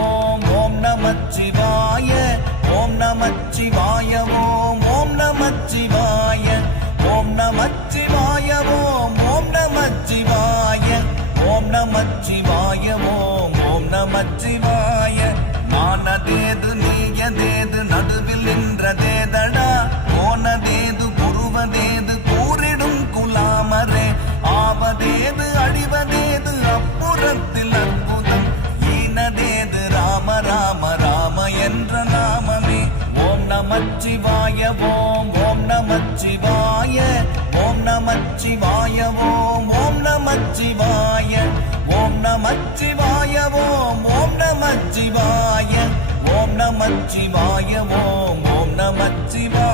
ஓம் ஓம் நமச்சிவாய ஓம் நமச்சிவாய ஓம் ஓம் நமச்சிவாய ஓம் நமச்சிவாய ஓம் ஓம் நமச்சிவாய ஓம் நமச்சிவாய ஓம் ஓம் நமச்சிவாய நானதேது நீயதேது நடுவில் நின்றதேதடா போனதேது புருவதேது கூறிடும் குலாமரே ஆவதேது அழிவதேது அப்புறத்தில் அற்புதம் ஈனதேது ராம ராம ராம என்ற நாமமே ஓம் நமச்சிவாய ஓம் ஓம் நமச்சிவாய ஓம் நமச்சிவாய ஓம் ஓம் நமச்சிவாய ஓம் நமச்சிவாய ஓம் ஓம் நமச்சிவாய ஓம் நமச்சிவாய ஓம் ஓம் நமச்சிவாய